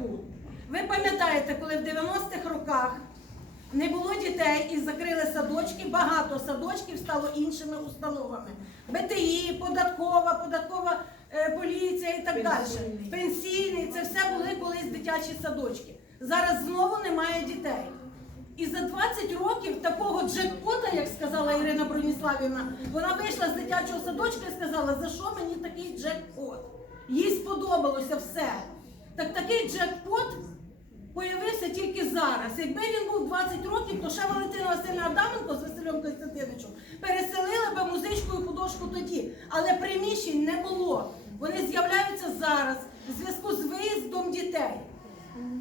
даху. Ви пам'ятаєте, коли в 90-х роках не було дітей і закрили садочки, багато садочків стало іншими установами. БТІ, податкова, податкова е, поліція і так далі. Пенсійний, це все були колись дитячі садочки. Зараз знову немає дітей. І за 20 років такого джекпота, як сказала Ірина Броніславівна, вона вийшла з дитячого садочка і сказала, за що мені такий джекпот? Їй сподобалося все. Джекпот появився тільки зараз. Якби він був 20 років, то ще Валентина Васильна Адаменко з Василем Константиновичем переселили би музичку і художку тоді. Але приміщень не було. Вони з'являються зараз в зв'язку з виїздом дітей.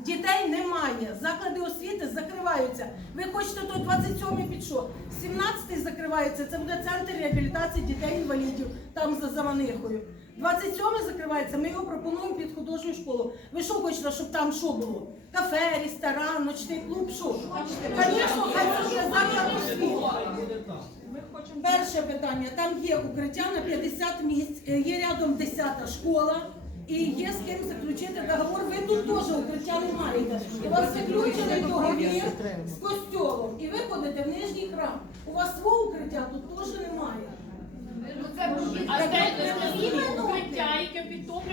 Дітей немає, заклади освіти закриваються. Ви хочете то 27-й під що? 17-й закривається, це буде центр реабілітації дітей-інвалідів, там за Заманихою. 27-й закривається, ми його пропонуємо під художню школу. Ви що хочете, щоб там що було? Кафе, ресторан, ночний клуб, що? Звісно, хай це буде заклад освіти. Перше питання. Там є укриття на 50 місць, е, є рядом 10 школа і є з ким заключити договор. Ви тут теж укриття не маєте. У вас заключили договір з костьолом, і ви ходите в нижній храм. У вас свого укриття тут теж немає. Ну, це іменно укриття і капітоплю.